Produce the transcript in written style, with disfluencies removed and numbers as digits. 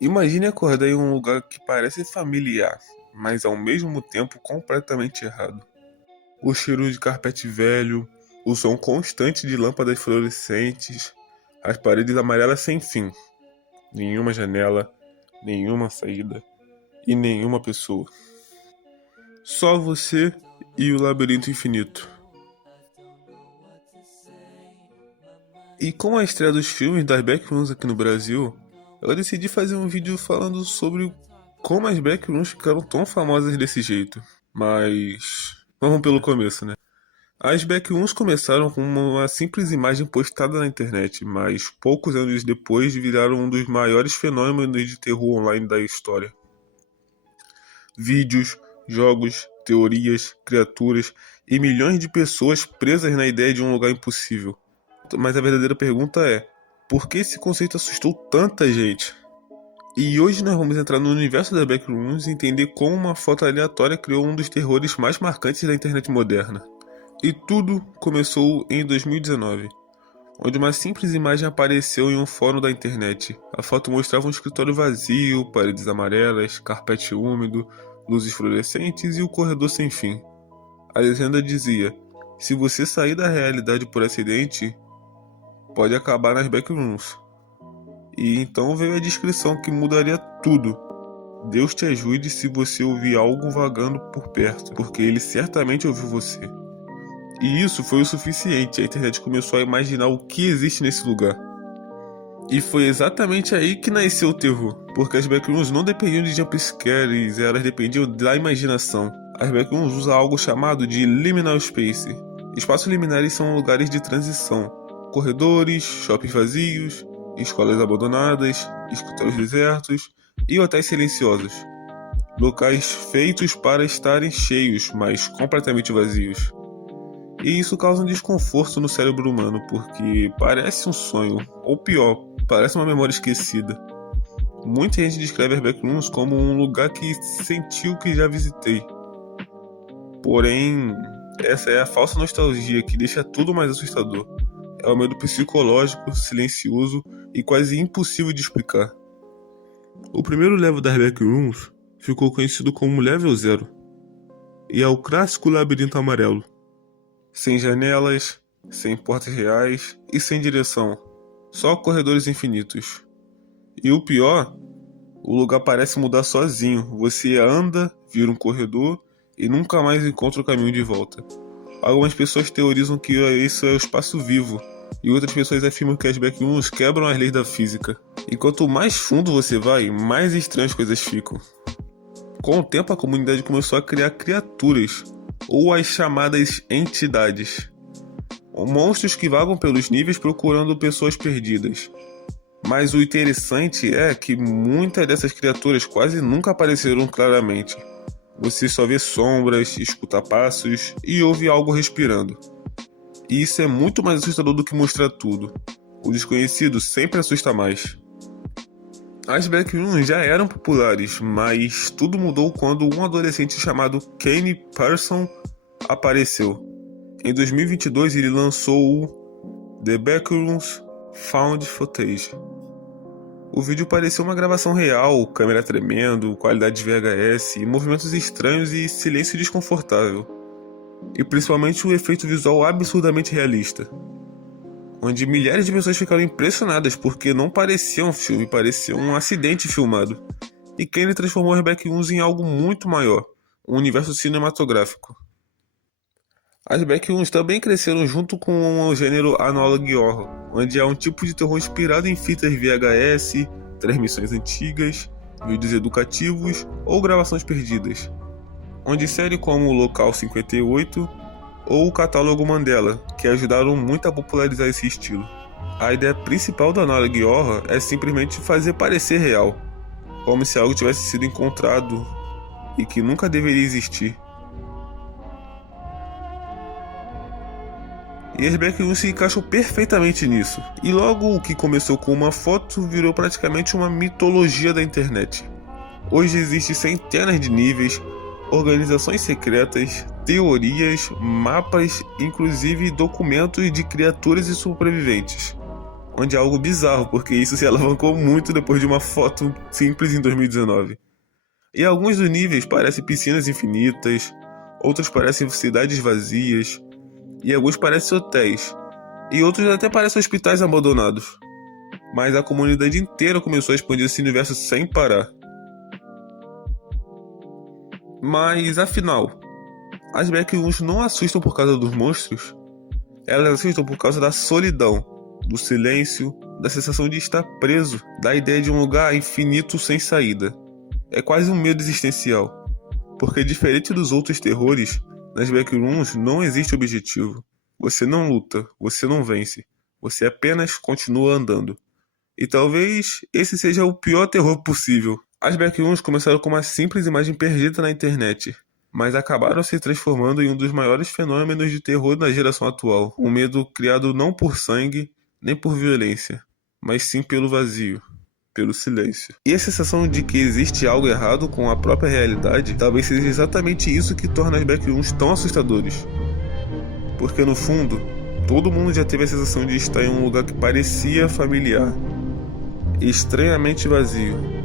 Imagine acordar em um lugar que parece familiar, mas ao mesmo tempo completamente errado. O cheiro de carpete velho, o som constante de lâmpadas fluorescentes, as paredes amarelas sem fim, nenhuma janela, nenhuma saída e nenhuma pessoa. Só você e o labirinto infinito. E com a estreia dos filmes das Backrooms aqui no Brasil, eu decidi fazer um vídeo falando sobre como as Backrooms ficaram tão famosas desse jeito. Mas vamos pelo começo, né? As Backrooms começaram com uma simples imagem postada na internet, mas poucos anos depois viraram um dos maiores fenômenos de terror online da história. Vídeos, jogos, teorias, criaturas e milhões de pessoas presas na ideia de um lugar impossível. Mas a verdadeira pergunta é: por que esse conceito assustou tanta gente? E hoje nós vamos entrar no universo da Backrooms e entender como uma foto aleatória criou um dos terrores mais marcantes da internet moderna. E tudo começou em 2019, onde uma simples imagem apareceu em um fórum da internet. A foto mostrava um escritório vazio, paredes amarelas, carpete úmido, luzes fluorescentes e o corredor sem fim. A legenda dizia: se você sair da realidade por acidente, pode acabar nas Backrooms. E então veio a descrição que mudaria tudo. Deus te ajude se você ouvir algo vagando por perto, porque ele certamente ouviu você. E isso foi o suficiente, a internet começou a imaginar o que existe nesse lugar. E foi exatamente aí que nasceu o terror, porque as Backrooms não dependiam de jumpscares, elas dependiam da imaginação. As Backrooms usam algo chamado de liminal space. Espaços liminares são lugares de transição, corredores, shoppings vazios, escolas abandonadas, escritórios desertos e hotéis silenciosos. Locais feitos para estarem cheios, mas completamente vazios. E isso causa um desconforto no cérebro humano, porque parece um sonho, ou pior, parece uma memória esquecida. Muita gente descreve as Backrooms como um lugar que sentiu que já visitei. Porém, essa é a falsa nostalgia que deixa tudo mais assustador. É o medo psicológico, silencioso e quase impossível de explicar. O primeiro level das Backrooms ficou conhecido como Level Zero, e é o clássico labirinto amarelo. Sem janelas, sem portas reais e sem direção, só corredores infinitos. E o pior, o lugar parece mudar sozinho. Você anda, vira um corredor e nunca mais encontra o caminho de volta. Algumas pessoas teorizam que isso é o espaço vivo, e outras pessoas afirmam que as Backrooms quebram as leis da física. E quanto mais fundo você vai, mais estranhas as coisas ficam. Com o tempo, a comunidade começou a criar criaturas, ou as chamadas entidades. Monstros que vagam pelos níveis procurando pessoas perdidas. Mas o interessante é que muitas dessas criaturas quase nunca apareceram claramente. Você só vê sombras, escuta passos e ouve algo respirando. E isso é muito mais assustador do que mostrar tudo. O desconhecido sempre assusta mais. As Backrooms já eram populares, mas tudo mudou quando um adolescente chamado Kane Person apareceu. Em 2022 ele lançou o The Backrooms Found Footage. O vídeo parecia uma gravação real, câmera tremendo, qualidade de VHS, movimentos estranhos e silêncio desconfortável. E principalmente o efeito visual absurdamente realista, onde milhares de pessoas ficaram impressionadas porque não parecia um filme, parecia um acidente filmado. E Kane transformou as Backrooms em algo muito maior, um universo cinematográfico. As Backrooms também cresceram junto com o gênero analog horror, onde há um tipo de terror inspirado em fitas VHS, transmissões antigas, vídeos educativos ou gravações perdidas, onde séries como o Local 58 ou o Catálogo Mandela, que ajudaram muito a popularizar esse estilo. A ideia principal do analog horror é simplesmente fazer parecer real, como se algo tivesse sido encontrado e que nunca deveria existir. E as Backrooms se encaixam perfeitamente nisso. E logo o que começou com uma foto virou praticamente uma mitologia da internet. Hoje existem centenas de níveis, organizações secretas, teorias, mapas, inclusive documentos de criaturas e sobreviventes, onde é algo bizarro, porque isso se alavancou muito depois de uma foto simples em 2019. E alguns dos níveis parecem piscinas infinitas, outros parecem cidades vazias, e alguns parecem hotéis, e outros até parecem hospitais abandonados. Mas a comunidade inteira começou a expandir esse universo sem parar. Mas afinal, as backrooms não assustam por causa dos monstros? Elas assustam por causa da solidão, do silêncio, da sensação de estar preso, da ideia de um lugar infinito sem saída. É quase um medo existencial, porque diferente dos outros terrores, nas backrooms não existe objetivo. Você não luta, você não vence, você apenas continua andando. E talvez esse seja o pior terror possível. As backrooms começaram com uma simples imagem perdida na internet, mas acabaram se transformando em um dos maiores fenômenos de terror na geração atual. Um medo criado não por sangue, nem por violência, mas sim pelo vazio, pelo silêncio. E a sensação de que existe algo errado com a própria realidade talvez seja exatamente isso que torna as backrooms tão assustadores. Porque no fundo, todo mundo já teve a sensação de estar em um lugar que parecia familiar, estranhamente vazio,